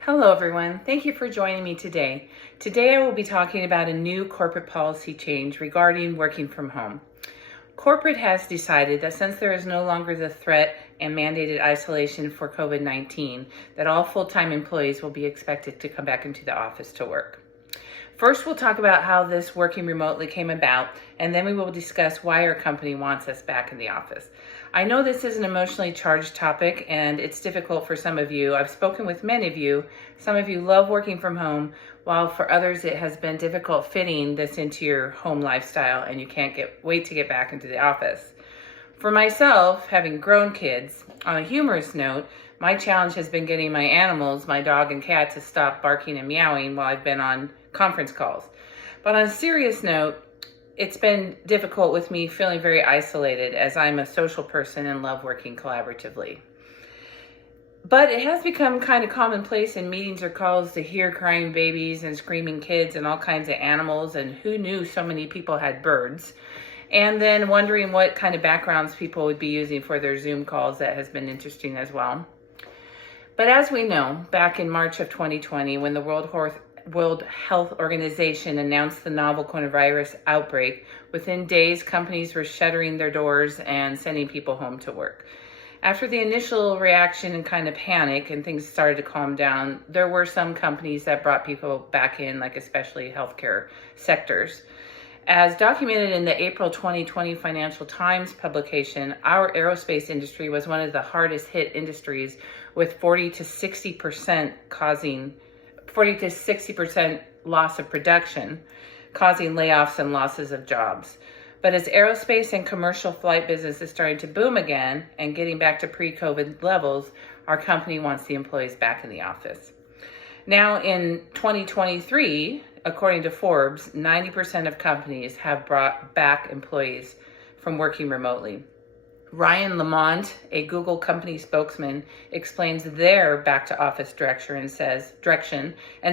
Hello everyone, thank you for joining me today. Today I will be talking about a new corporate policy change regarding working from home. Corporate has decided that since there is no longer the threat and mandated isolation for COVID-19, that all full-time employees will be expected to come back into the office to work. First, we'll talk about how this working remotely came about, and then we will discuss why our company wants us back in the office. I know this is an emotionally charged topic, and it's difficult for some of you. I've spoken with many of you. Some of you love working from home, while for others it has been difficult fitting this into your home lifestyle, and you can't wait to get back into the office. For myself, having grown kids, on a humorous note, my challenge has been getting my animals, my dog and cat, to stop barking and meowing while I've been on conference calls. But on a serious note, it's been difficult with me feeling very isolated as I'm a social person and love working collaboratively. But it has become kind of commonplace in meetings or calls to hear crying babies and screaming kids and all kinds of animals, and who knew so many people had birds. And then wondering what kind of backgrounds people would be using for their Zoom calls. That has been interesting as well. But as we know, back in March of 2020, when the World Health Organization announced the novel coronavirus outbreak, within days, companies were shuttering their doors and sending people home to work. After the initial reaction and kind of panic and things started to calm down, there were some companies that brought people back in, like especially healthcare sectors. As documented in the April 2020 Financial Times publication, our aerospace industry was one of the hardest hit industries, with 40 to 60% loss of production, causing layoffs and losses of jobs. But as aerospace and commercial flight business is starting to boom again and getting back to pre-COVID levels, our company wants the employees back in the office. Now in 2023, according to Forbes, 90% of companies have brought back employees from working remotely. Ryan Lamont, a Google company spokesman, explains their back to office direction and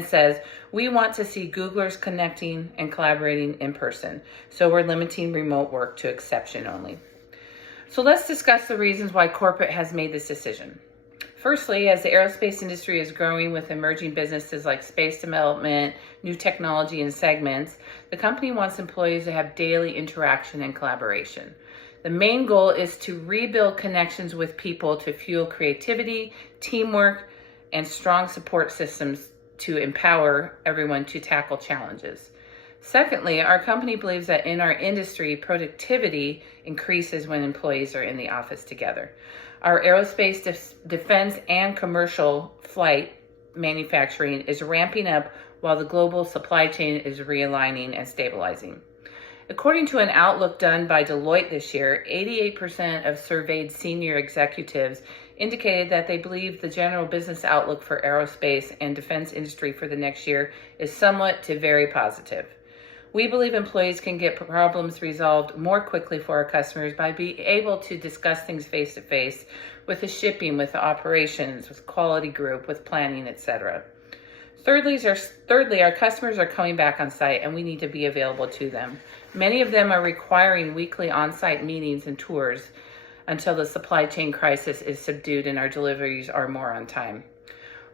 says, "We want to see Googlers connecting and collaborating in person, so we're limiting remote work to exception only." So let's discuss the reasons why corporate has made this decision. Firstly, as the aerospace industry is growing with emerging businesses like space development, new technology, and segments, the company wants employees to have daily interaction and collaboration. The main goal is to rebuild connections with people to fuel creativity, teamwork, and strong support systems to empower everyone to tackle challenges. Secondly, our company believes that in our industry, productivity increases when employees are in the office together. Our aerospace, defense, and commercial flight manufacturing is ramping up while the global supply chain is realigning and stabilizing. According to an outlook done by Deloitte this year, 88% of surveyed senior executives indicated that they believe the general business outlook for aerospace and defense industry for the next year is somewhat to very positive. We believe employees can get problems resolved more quickly for our customers by being able to discuss things face to face with the shipping, with the operations, with quality group, with planning, etc. Thirdly, our customers are coming back on site and we need to be available to them. Many of them are requiring weekly on-site meetings and tours until the supply chain crisis is subdued and our deliveries are more on time.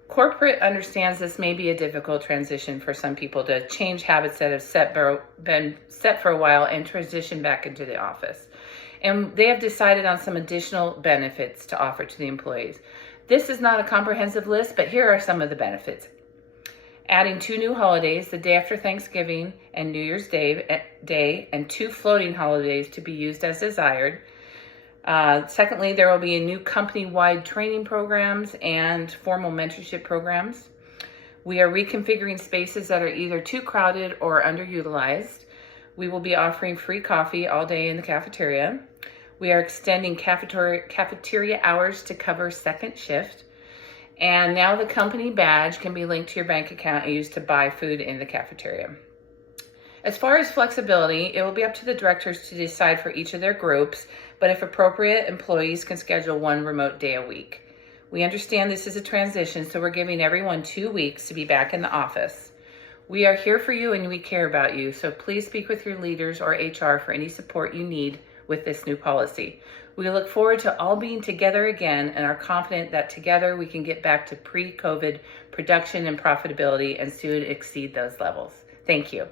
Corporate understands this may be a difficult transition for some people to change habits that have been set for a while and transition back into the office. And they have decided on some additional benefits to offer to the employees. This is not a comprehensive list, but here are some of the benefits. Adding 2 new holidays, the day after Thanksgiving and New Year's Day, and 2 floating holidays to be used as desired. Secondly, there will be a new company-wide training programs and formal mentorship programs. We are reconfiguring spaces that are either too crowded or underutilized. We will be offering free coffee all day in the cafeteria. We are extending cafeteria hours to cover second shift. And now the company badge can be linked to your bank account and used to buy food in the cafeteria. As far as flexibility, it will be up to the directors to decide for each of their groups, but if appropriate, employees can schedule 1 remote day a week. We understand this is a transition, so we're giving everyone 2 weeks to be back in the office. We are here for you and we care about you, so please speak with your leaders or HR for any support you need with this new policy. We look forward to all being together again and are confident that together we can get back to pre-COVID production and profitability and soon exceed those levels. Thank you.